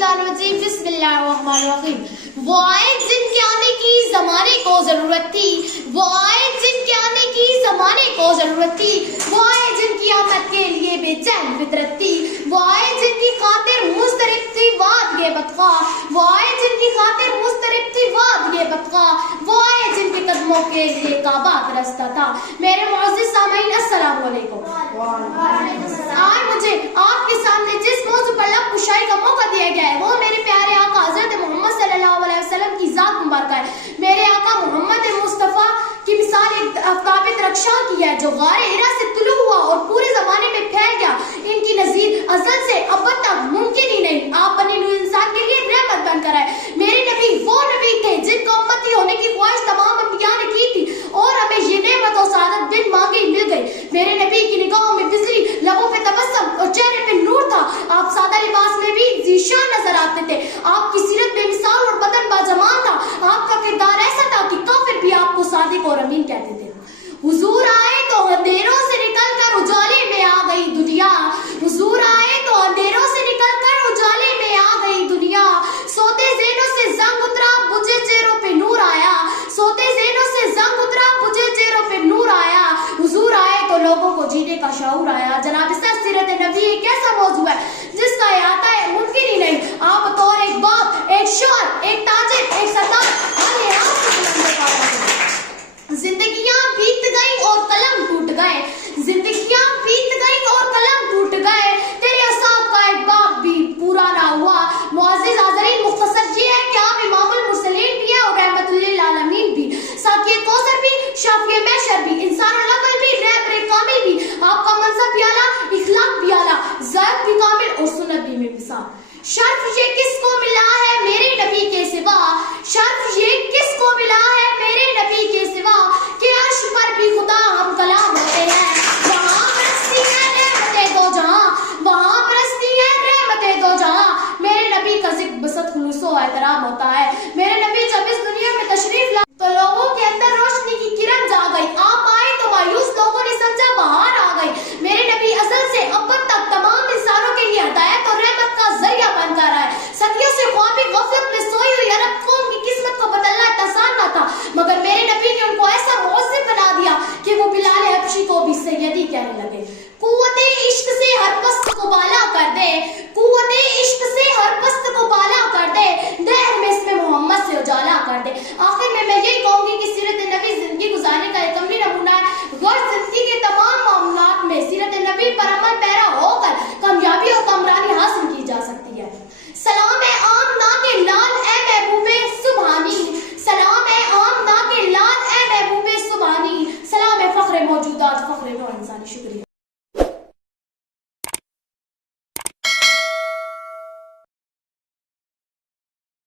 मिनश्शैतानिर्रजीम बिस्मिल्लाहिर्रहमानिर्रहीम। वो आए जिनके आने की ज़माने को ज़रूरत थी, वो आए जिनके आने की ज़माने को ज़रूरत थी, वो आए जिनकी आमद के लिए बेचैन फितरत थी, वो आए जिनकी खातिर मुस्तरिब थी वाद ये बदखा, वो आए जिनकी खातिर मुस्तरिब थी वाद ये बदखा, वो आए जिनके कदमों के लिए काबा रास्ता था। मेरे मुअज़्ज़िज़ सामईन अस्सलामु अलैकुम। आज मुझे आपके सामने जिस मौजू पर लब कुशाई का मौका दिया गया है वो मेरे प्यारे आका हज़रत मोहम्मद सल्लल्लाहु अलैहि वसल्लम की ज़ात मुबारक है। मेरे आका मोहम्मद मुस्तफ़ा की मिसाल एक आफ्ताब रक्षा की है जो गारे हिरा से तुलू हुआ और पूरे ज़माने में फैल गया। इनकी नज़ीर अज़ल से अब तक मुमकिन ही नहीं। आप बनी नूह इंसान के लिए रहमत बनकर आए। मेरे नबी वो नबी थे जिनका उम्मती होने की ख्वाहिश तमाम अंबिया ने की थी और हमें ये नेमत और सादत बिन मांगे मिल गई। मेरे नबी की निगाहों में बिजली, लबों पे तबस्सुम और चेहरे पे नूर था। आप सादा लिबास में भी ज़ीशान नजर आते थे। आपकी सीरत बेमिसाल और बदन बाजमान था। आपका किरदार ऐसा था कि काफिर भी आपको सादिक और अमीन कहते थे। हुजूर आए तो अंधेरों से निकलकर उजाले में आ गई दुनिया, हुजूर आए तो अंधेरों से निकलकर उजाले में आ गई दुनिया। सोते ज़ेनों से जंग उतरा, बुझे चेहरों पे नूर आया, सोते ज़ेनों से जंग उतरा, बुझे चेहरों पे नूर आया। हुजूर आए तो लोगों को जीने का शऊर आया। जनाब सीरत नबी एक ऐसा मौजू है जिसका अहाता है मुमकिन ही नहीं। आप बतौर एक बाप, एक शौहर, एक ताजिर, एक सरदार जिंदगियां बीत गई और कलम टूट गए, जिंदगियां बीत गई और कलम टूट गए। तेरे असाब का एक बाप भी पूरा ना हुआ। मुअज़्ज़िज़ हाज़रीन, मुख्तसर ये है कि आप इमामुल मुरसलीन भी हैं और रहमतुल लिल आलमीन भी, साक़ी कौसर भी, शाफ़ी महशर भी, इंसानुल अव्वल भी, रहबर कामिल भी। आपका मनसब भी आला, इखलाक भी आला, ज़ात भी कामिल और सुन्नत भी बेमिसाल। शर्फ ये किसको मिला है मेरे नबी के सिवा, शर्फ ये किसको मिला है मेरे नबी के सिवा, कि अर्श पर भी खुदा हम कलाम होते हैं। वहाँ बरसती है रहमतें दो जहाँ, वहाँ बरसती है रहमतें दो जहाँ। मेरे नबी का ज़िक्र बसत खुलूसो एहतराम होता है। मेरे नबी जब इस दुनिया में तशरीफ ला तो लोगों के अंदर रोशनी की किरण जा गई। आप आए तो मायूस लोगों ने समझा बाहर आ गई। मेरे नबी अज़ल से अब तक तमाम इंसानों के लिए हिदायत और रहमत का जरिया बनकर आए। सदियों से ख्वाबी गफलत में सोई हुई अरब कौम की किस्मत को बदलना आसान न था, मगर मेरे नबी ने उनको ऐसा मुअज़्ज़िब बना दिया कि वो बिलाल हबशी को भी सैयदी कहने लगे। कुव्वते इश्क से हर पस्त को बाला कर दे,